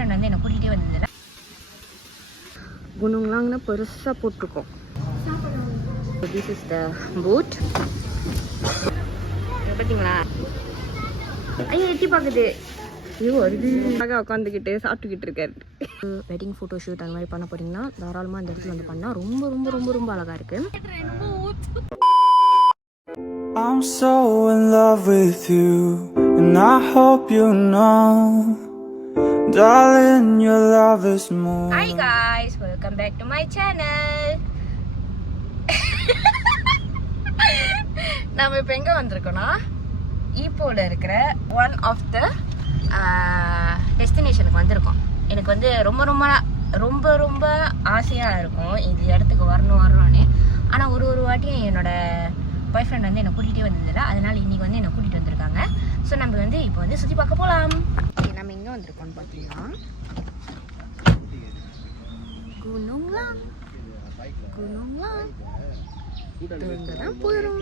Friend வந்து என்னை கூட்டிகிட்டே வந்ததில்லை. குணுங்களாங்கன்னு பெருசாக போட்டிருக்கோம். This is the boat. பார்த்தீங்களா? ஐயோ எட்டி பார்க்குது. ஐயோ வருது. உட்காந்துக்கிட்டு சாப்பிட்டுக்கிட்டு இருக்காரு. வெட்டிங் ஃபோட்டோ ஷூட் அந்த மாதிரி பண்ண போறீங்கன்னா தாராளமாக இந்த இடத்துல வந்து பண்ணால் ரொம்ப ரொம்ப ரொம்ப ரொம்ப அழகாக இருக்கு. I'm so in love with you and I hope you know, darling, your love is more. Hi guys, welcome back to my channel. நாம இப்போ எங்கே வந்திருக்கோம்னா ஈப்போவில் இருக்கிற ஒன் ஆஃப் த டெஸ்டினேஷனுக்கு வந்திருக்கோம். எனக்கு வந்து ரொம்ப ரொம்ப ரொம்ப ரொம்ப ஆசையாக இருக்கும் இந்த இடத்துக்கு வரணும்னு. ஆனால் ஒரு வாட்டியும் என்னோட பாய் ஃப்ரெண்ட் வந்து என்னை கூட்டிகிட்டே வந்ததில்லை. அதனால் இன்றைக்கி வந்து என்னை கூட்டிகிட்டு வந்திருக்காங்க. ஸோ நம்ம வந்து இப்போ வந்து சுற்றி பார்க்க போகலாம். நம்ம எங்கே வந்திருக்கோம்னு பார்த்தீங்கன்னா குணுங்களாங் இங்கே தான் போயிடும்.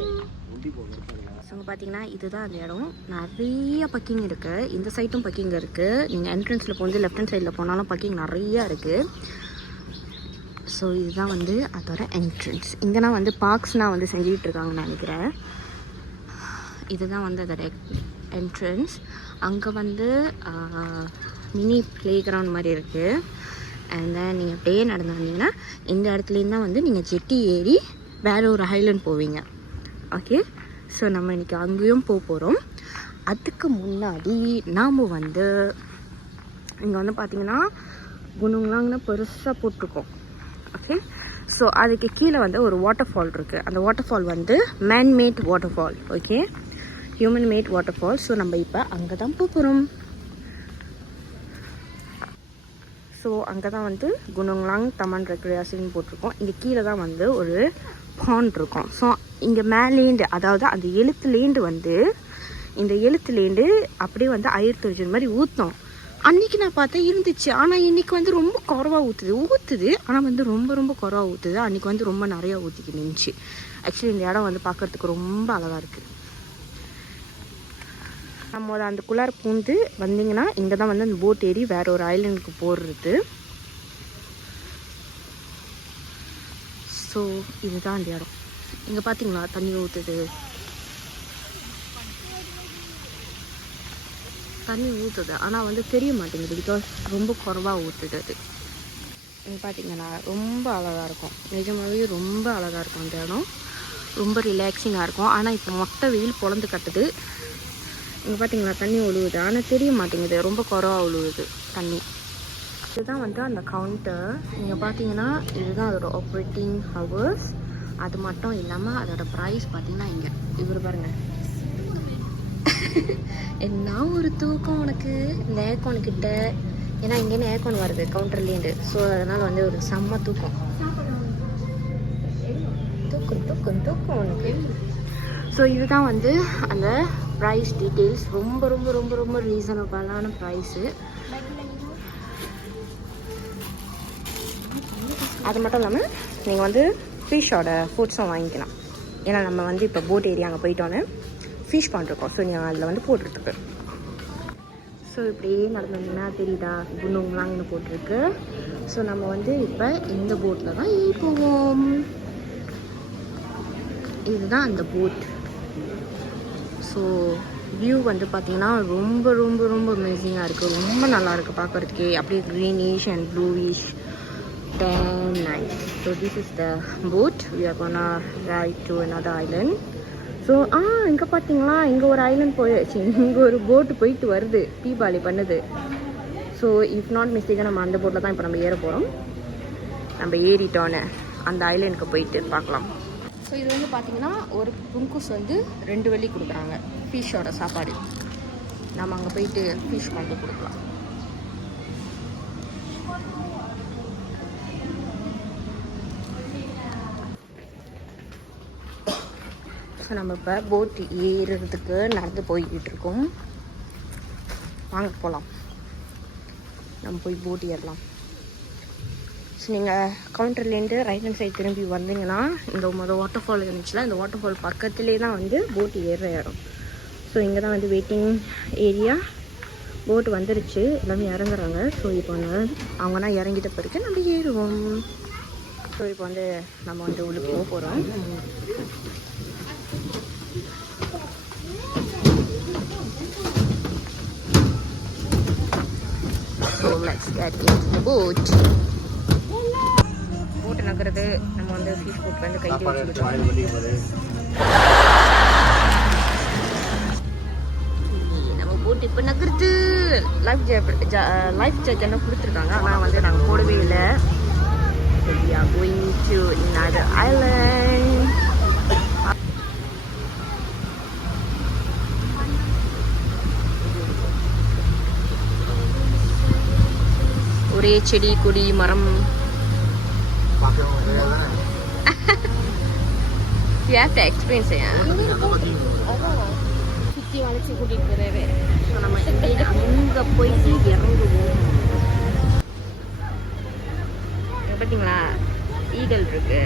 ஸோ பார்த்தீங்கன்னா இதுதான் அந்த இடம். நிறைய பக்கிங் இருக்குது. இந்த சைட்டும் பக்கிங் இருக்குது. நீங்கள் என்ட்ரன்ஸில் போந்து லெஃப்ட் ஹேண்ட் சைடில் போனாலும் பக்கிங் நிறையா இருக்குது. ஸோ இதுதான் வந்து அதோட என்ட்ரன்ஸ். இங்கேனா வந்து பார்க்ஸ்னால் வந்து செஞ்சுக்கிட்டு இருக்காங்கன்னு நினைக்கிறேன். இதுதான் வந்து அதோட என்ட்ரன்ஸ். அங்கே வந்து மினி ப்ளே கிரவுண்ட் மாதிரி இருக்குது. அண்ட் தென் நீங்கள் அப்படியே நடந்து வந்தீங்கன்னா இந்த இடத்துலேருந்து தான் வந்து நீங்கள் ஜெட்டி ஏறி வேற ஒரு ஐலண்ட் போவீங்க. ஓகே, ஸோ நம்ம இன்றைக்கி அங்கேயும் போக போகிறோம். அதுக்கு முன்னாடி நாம் வந்து இங்கே வந்து பார்த்திங்கன்னா குணுங்களாங்கன்னு பெருசாக போட்டிருக்கோம். ஓகே, ஸோ அதுக்கு கீழே வந்து ஒரு வாட்டர் ஃபால் இருக்குது. அந்த வாட்டர் ஃபால் வந்து man-made water fall. Okay, human mat water fall. So நம்ம இப்போ அங்கே தான் போக போகிறோம். ஸோ அங்கே தான் வந்து குணுங்களாங் தமன் ரெக்ரியாசின்னு போட்டிருக்கோம். இங்கே கீழே தான் வந்து ஒரு பாண்ட் இருக்கும். ஸோ இங்கே மேலேண்டு, அதாவது அந்த எழுத்துலேண்டு வந்து இந்த எழுத்துலேண்டு அப்படியே வந்து ஆயிரத்தி மாதிரி ஊற்றோம். அன்றைக்கி நான் பார்த்தா இருந்துச்சு. ஆனால் இன்றைக்கி வந்து ரொம்ப குறவாக ஊற்றுது. ஆனால் வந்து ரொம்ப ரொம்ப குறவாக ஊற்றுது. அன்றைக்கி வந்து ரொம்ப நிறையா ஊற்றிக்கிட்டு இருந்துச்சு. ஆக்சுவலி இந்த இடம் வந்து பார்க்குறதுக்கு ரொம்ப அழகாக இருக்குது. நம்ம அந்த குள்ளார பூந்து வந்தீங்கன்னா இங்கே தான் வந்து அந்த போட் ஏறி வேறு ஒரு ஐலண்டுக்கு போடுறது. ஸோ இதுதான் அந்த இடம். இங்கே பார்த்தீங்களா தண்ணி ஊற்றுது. ஆனால் வந்து தெரிய மாட்டேங்குது. பிகாஸ் ரொம்ப குறவாக ஊற்றுது. அது இங்கே பார்த்தீங்கன்னா ரொம்ப அழகாக இருக்கும். நிஜமாகவே ரொம்ப அழகாக இருக்கும் அந்த இடம். ரொம்ப ரிலாக்ஸிங்காக இருக்கும். ஆனால் இப்போ மொட்டை வெயில் பொழந்து கட்டுது. இங்கே பார்த்தீங்களா தண்ணி ஒழுகுது. ஆனால் தெரிய மாட்டேங்குது. ரொம்ப குறவாக ஒழுகுது தண்ணி. இதுதான் வந்து அந்த கவுண்டர். நீங்கள் பார்த்தீங்கன்னா இதுதான் அதோட ஆப்ரேட்டிங் ஹவர்ஸ். அது மட்டும் இல்லாமல் அதோட ப்ரைஸ் பார்த்தீங்கன்னா இங்கே இவர் பாருங்கள். என்ன ஒரு தூக்கம் உனக்கு இந்த ஏர்கான்கிட்ட. ஏன்னா இங்கேருந்து ஏர்கான் வருது கவுண்டர்லேருந்து. ஸோ அதனால் வந்து ஒரு செம்ம தூக்கம் உனக்கு. ஸோ இதுதான் வந்து அந்த ப்ரைஸ் டீட்டெயில்ஸ். ரொம்ப ரொம்ப ரொம்ப ரொம்ப ரீசனபிளான ப்ரைஸு. அது மட்டும் இல்லாமல் நீங்கள் வந்து ஃபிஷ்ஷோட ஃபுட்ஸும் வாங்கிக்கலாம். ஏன்னா நம்ம வந்து இப்போ போட் ஏரியா அங்கே போயிட்டோன்னு ஃபிஷ் பண்ணிருக்கோம். ஸோ நீங்கள் அதில் வந்து போட்டுருக்கு. ஸோ இப்படியே நடந்தீங்கன்னா தெரியுதா குணுங்களாங்கன்னு போட்டிருக்கு. ஸோ நம்ம வந்து இப்போ இந்த போட்டில் தான் ஏறி போவோம். இதுதான் அந்த போட். ஸோ வியூ வந்து பார்த்திங்கன்னா ரொம்ப ரொம்ப ரொம்ப அமேசிங்காக இருக்குது. ரொம்ப நல்லாயிருக்கு பார்க்குறதுக்கே. அப்படியே greenish and bluish. Damn nice. So this is the boat. We are gonna ride to another island. So இங்கே பார்த்தீங்களா இங்கே ஒரு ஐலண்ட் போயாச்சு. இங்கே ஒரு போட்டு போயிட்டு வருது. பீபாலி பண்ணுது. ஸோ இஃப் நாட் மிஸ்டேக்காக நம்ம அந்த போட்டில் தான் இப்போ நம்ம ஏற போகிறோம். நம்ம ஏறிட்டோன்னு அந்த ஐலண்டுக்கு போயிட்டு பார்க்கலாம். ஸோ இது வந்து பார்த்திங்கன்னா ஒரு புங்குஸ் வந்து 2 வெள்ளி கொடுக்குறாங்க ஃபிஷ்ஷோட சாப்பாடு. நம்ம அங்கே போயிட்டு ஃபிஷ் கொண்டு கொடுக்கலாம். ஸோ நம்ம இப்போ போட் ஏறுறதுக்கு நடந்து போய்கிட்டு இருக்கோம். வாங்க போகலாம். நம்ம போய் போட் ஏறலாம். ஸோ நீங்கள் கவுண்டர்லேருந்து ரைட் ஹேண்ட் சைடு திரும்பி வந்தீங்கன்னா இந்த வாட்டர் ஃபால் இருந்துச்சுன்னா இந்த வாட்டர் ஃபால் பக்கத்துலேயே தான் வந்து போட் ஏறுற இடம். ஸோ இங்கே தான் வந்து வெயிட்டிங் ஏரியா. போட் வந்துருச்சு, எல்லாமே இறங்குறாங்க. ஸோ இப்போ அவங்கன்னா இறங்கிட்ட பிறகு நம்ம ஏறுவோம். ஸோ இப்போ நம்ம உள்ளே போக போகிறோம். So let's get into the boat. Boat நகருது. நம்ம ஃபிஷ் போட் கையில் வச்சுக்கிட்டோம். நம்ம போட் இப்போ நகருது. லைஃப் ஜாக்கெட் கொடுத்துருக்காங்க, ஆனால் நாங்கள் போடவே இல்லை. We are going to another island. ஒரே செடி கொடி மரம். You have to explain sayang. சுற்றி வளைச்சி கூட்டிகிட்டு போகிறவே. ஸோ நம்ம அங்கே போயிட்டு இறங்குவோம். பார்த்தீங்களா, ஈகல் இருக்கு.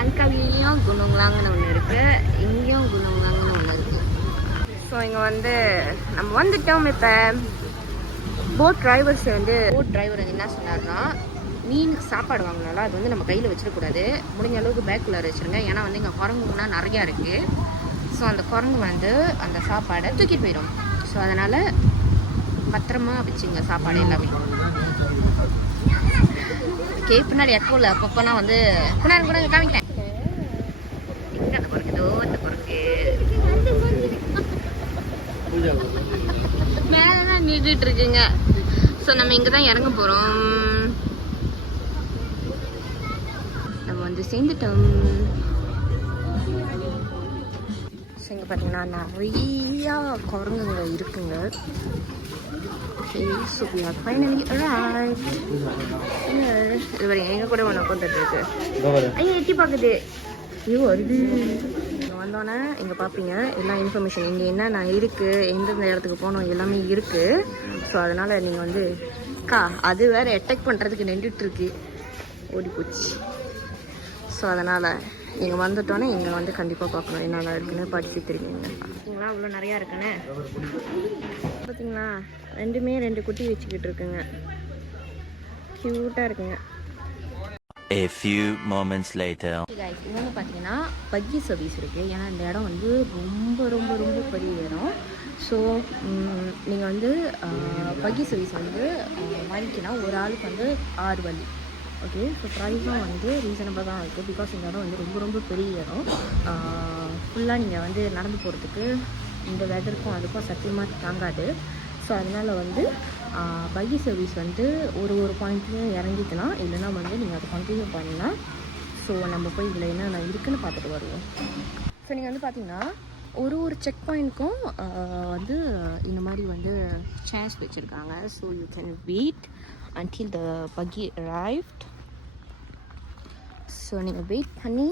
அங்கேயும் குணங்களாங்கன்னு ஒன்று இருக்கு, இங்கேயும் குணங்களாங்கன்னு ஒன்று இருக்கு. ஸோ இங்கே நம்ம வந்துட்டோம். இப்போ போட் டிரைவர் என்ன சொன்னார்னா, மீனுக்கு சாப்பாடு வாங்கினால அது நம்ம கையில் வச்சிடக்கூடாது, முடிஞ்ச அளவுக்கு பேக்குள்ளே வச்சுருங்க. ஏன்னா இங்கே குரங்குன்னா நிறையா இருக்குது. ஸோ அந்த குரங்கு அந்த சாப்பாடை தூக்கிட்டு போயிடும். ஸோ அதனால் பத்திரமா வச்சுங்க சாப்பாடு எல்லாமே. ஓகே, பின்னாடி எக்கோவில் அப்பப்போனா பின்னாடி கூட காமிக்கிறேன். எங்கே அந்த பொறுக்குதோ அந்த பொறுக்கு மேலே தான் நின்றுட்டு இருக்குங்க. ஸோ நம்ம இங்கே தான் இறங்க போகிறோம். நம்ம சேர்ந்துட்டோம். ஸோ இங்கே பார்த்தீங்கன்னா நிறையா குரங்குங்க இருக்குங்க. So we are finally arrived. இது வரை எங்க கூட ஒன்று உட்காந்துட்டு இருக்கு. ஐயா எட்டி பார்க்குது. ஐயோ வருது. வந்தோன்னே இங்கே பார்ப்பீங்க எல்லா இன்ஃபர்மேஷன், இங்கே என்னென்ன இருக்குது, எந்தெந்த இடத்துக்கு போகணும் எல்லாமே இருக்குது. ஸோ அதனால் நீங்கள் அது வேறு அட்டாக் பண்ணுறதுக்கு நின்றுட்டுருக்கு, ஓடி போச்சு. ஸோ அதனால் நீங்கள் வந்துட்டோன்னே இங்கே கண்டிப்பாக பார்க்கணும் என்னென்ன இருக்குன்னு படிச்சு தெரியுங்க. பார்த்தீங்களா அவ்வளோ நிறையா இருக்குன்னு. பார்த்தீங்களா ரெண்டுமே 2 குட்டி வச்சுக்கிட்டு இருக்குங்க. க்யூட்டாக இருக்குங்க. A few moments later. guys, இன்னொன்று பார்த்தீங்கன்னா பக்கி சர்வீஸ் இருக்குது. ஏன்னா இந்த இடம் ரொம்ப ரொம்ப ரொம்ப பெரிய இடம். ஸோ நீங்கள் பக்கி சர்வீஸ் வாங்கிக்கலாம். ஒரு ஆளுக்கு 6 வழி. ஓகே, ஸோ ப்ரைஸும் ரீசனபிளாக தான் இருக்குது. பிகாஸ் இந்த இடம் ரொம்ப ரொம்ப பெரிய இடம். ஃபுல்லாக நீங்கள் நடந்து போகிறதுக்கு இந்த வெதருக்கும் அதுக்கும் சத்தியமாக தாங்காது. ஸோ அதனால் பக்கி சர்வீஸ் ஒரு பாயிண்ட்லேயும் இறங்கிக்கலாம், இல்லைன்னா நீங்கள் அதை கண்டினியூ பண்ணலாம். ஸோ நம்ம போய் இதில் என்னென்ன இருக்குதுன்னு பார்த்துட்டு வருவோம். ஸோ நீங்கள் பார்த்தீங்கன்னா ஒரு செக் பாயிண்ட்க்கும் இந்த மாதிரி சேர்ஸ் வச்சுருக்காங்க. So you can wait until the buggy arrived. So நீங்கள் வெயிட் பண்ணி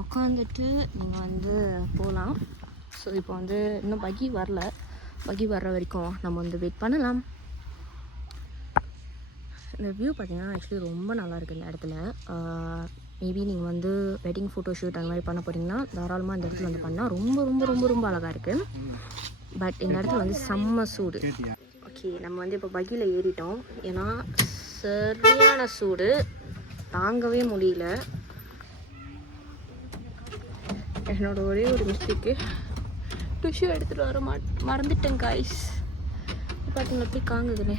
உக்காந்துட்டு நீங்கள் போகலாம். ஸோ இப்போ இன்னும் பக்கி வரல. பக்கி வர்ற வரைக்கும் நம்ம வெயிட் பண்ணலாம். இந்த வியூ பார்த்தீங்கன்னா ஆக்சுவலி ரொம்ப நல்லா இருக்குது இந்த இடத்துல. மேபி நீங்கள் வெட்டிங் ஃபோட்டோஷூட் அந்த மாதிரி பண்ண போகிறீங்கன்னா தாராளமாக இந்த இடத்துல பண்ணால் ரொம்ப ரொம்ப ரொம்ப ரொம்ப அழகாக இருக்குது. பட் இந்த இடத்துல செம்ம சூடு. ஓகே, நம்ம இப்போ பக்கியில் ஏறிட்டோம். ஏன்னா சரியான சூடு, தாங்கவே முடியல. என்னோட ஒரே ஒரு மிஸ்டேக்கு, டிஷ்யூ எடுத்துகிட்டு வர மறந்துட்டேன் காய்ஸ். பார்த்தீங்கன்னா எப்படி காங்குதுன்னு.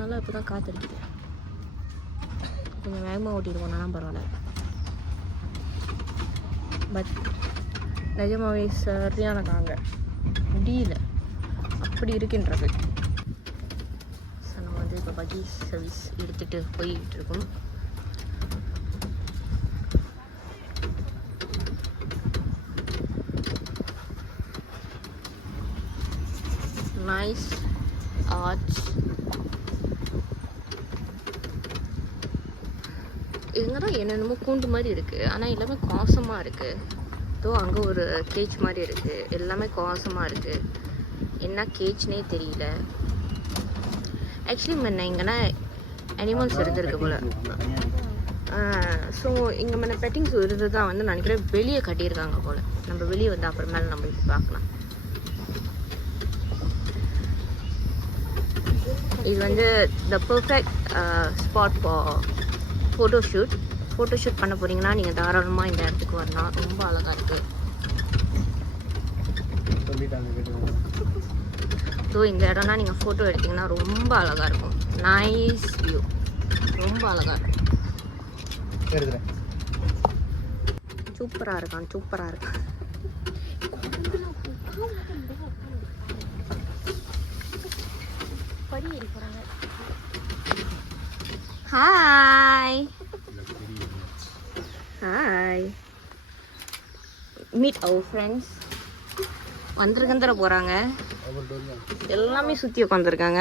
நல்லா இப்போ தான் காற்றடிக்குது. கொஞ்சம் வேகமாக ஓட்டிட்டு போனாலும் பரவாயில்ல. பட் நிஜமாவே சரியான காங்க, முடியல, அப்படி இருக்கின்றது. ஸோ நம்ம இப்போ பக்கி சர்வீஸ் எடுத்துகிட்டு போயிட்டு இருக்கோம். Nice arts. இங்கே தான் என்னென்னமோ கூண்டு மாதிரி இருக்குது, ஆனால் எல்லாமே காசமாக இருக்குது. தோ அங்கே ஒரு கேஜ் மாதிரி இருக்குது, எல்லாமே காசமாக இருக்குது. என்ன கேஜ்னே தெரியல. ஆக்சுவலி முன்ன இங்கன்னா அனிமல்ஸ் இருந்திருக்கு போல். ஸோ இங்கே మన பெட்டிங் ஜூ இருந்து தான் வந்து நினைக்கிறேன் வெளியே கட்டியிருக்காங்க போல். நம்ம வெளியே வந்து அப்புறமேல நம்ம இப்போ பார்க்கலாம். இது வந்து the perfect spot for photoshoot பண்ண போகிறீங்கன்னா நீங்கள் தாராளமாக இந்த இடத்துக்கு வரலாம். ரொம்ப அழகாக இருக்குது. ஸோ இந்த இடம்னா நீங்கள் ஃபோட்டோ எடுத்திங்கன்னா ரொம்ப அழகாக இருக்கும். நைஸ் வியூ, ரொம்ப அழகாக இருக்கும். சூப்பராக இருக்கான். Hi meet our friends. வந்துருக்கந்துற போகிறாங்க. எல்லாமே சுற்றி உட்காந்துருக்காங்க.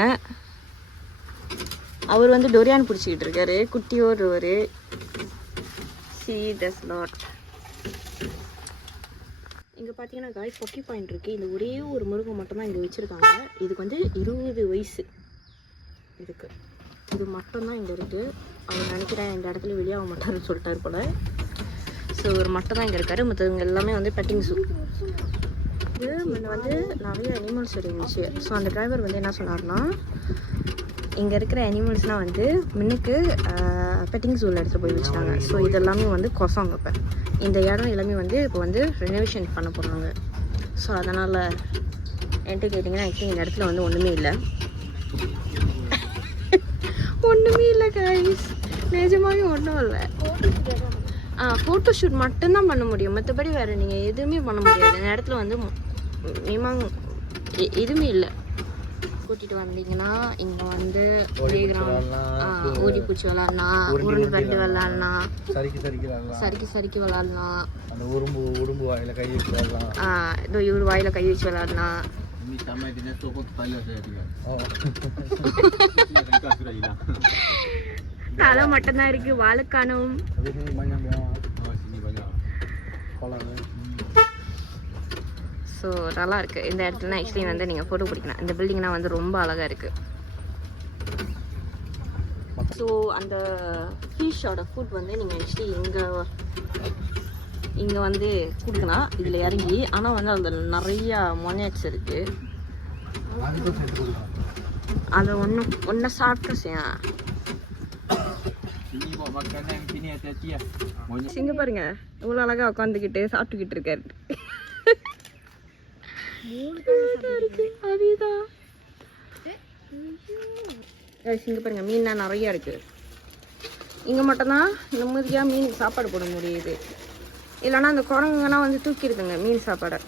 அவர் வந்து டொரியான் பிடிச்சிக்கிட்டு இருக்காரு. குட்டியோடு ஒரு see the slot. இங்கே பார்த்தீங்கன்னா காய்ஸ் பொக்கி பாயிண்ட் இருக்குது. இந்த ஒரே ஒரு முருகை மட்டும்தான் இங்கே வச்சுருக்காங்க. இதுக்கு வந்து 20 வயசு இருக்குது. இது மட்டும்தான் இங்கே இருக்குது. அவர் நினைக்கிறேன் இந்த இடத்துல வெளியாக மாட்டாருன்னு சொல்லிட்டாரு போல். ஸோ ஒரு மட்டும் தான் இங்கே இருக்காரு. மற்றவங்க எல்லாமே வந்து பெட்டிங் ஜூ. இது முன்ன வந்து நிறைய அனிமல்ஸ் இருந்துச்சு. ஸோ அந்த டிரைவர் வந்து என்ன சொன்னார்னா, இங்கே இருக்கிற அனிமல்ஸ்லாம் வந்து முன்னுக்கு பெட்டிங் ஜூவில் எடுத்துகிட்டு போய் வச்சுட்டாங்க. ஸோ இதெல்லாமே வந்து கொசங்க. இப்போ இந்த இடம் எல்லாமே வந்து இப்போ வந்து ரெனோவேஷன் பண்ண போகிறாங்க. ஸோ அதனால் என்கிட்ட கேட்டிங்கன்னா ஆக்சுவலி இந்த இடத்துல வந்து ஒன்றுமே இல்லை கைஸ். நிஜமாவே ஒன்றும் இல்லை. ஃபோட்டோஷூட் மட்டும்தான் பண்ண முடியும். மற்றபடி வேறு நீங்கள் எதுவுமே பண்ண முடியாது. இந்த இடத்துல வந்து மினிமம் எதுவுமே இல்லை. கூட்டிகிட்டு வந்தீங்கன்னா இங்கே வந்து ஓடி பூச்சி விளாட்லாம், உருண்டு பண்டு விளாட்லாம், சறுக்கி விளாட்லாம், உடும்பு வாயில கை வச்சு விளாட்லாம், இதோ இவர் வாயில் கை வச்சு விளாட்லாம். தலை மட்டும்தான் இருக்குது, வாழைக்கானும். ஸோ நல்லா இருக்குது. இந்த இடத்துல ஆக்சுவலி வந்து நீங்கள் ஃபோட்டோ பிடிக்கலாம். இந்த பில்டிங்லாம் வந்து ரொம்ப அழகாக இருக்குது. ஸோ அந்த ஃபிஷ்ஷோட ஃபுட் வந்து நீங்கள் ஆக்சுவலி இங்கே வந்து கொடுக்கலாம் இதில் இறங்கி. ஆனால் வந்து அதில் நிறையா மொனேட்ஸ் இருக்குது. அதை ஒன்று சாப்பிட்டு செய்யலாம். இங்க பாருங்க இவ்வளோ அழகா உட்காந்துக்கிட்டு சாப்பிட்டுக்கிட்டு இருக்காரு. அதுதான் இங்க பாருங்க மீன்லாம் நிறைய இருக்கு. இங்க மட்டும்தான் நிம்மதியா மீனுக்கு சாப்பாடு போட முடியுது. இல்லைன்னா அந்த குரங்குங்கன்னா வந்து தூக்கி இருக்குங்க மீன் சாப்பாடை.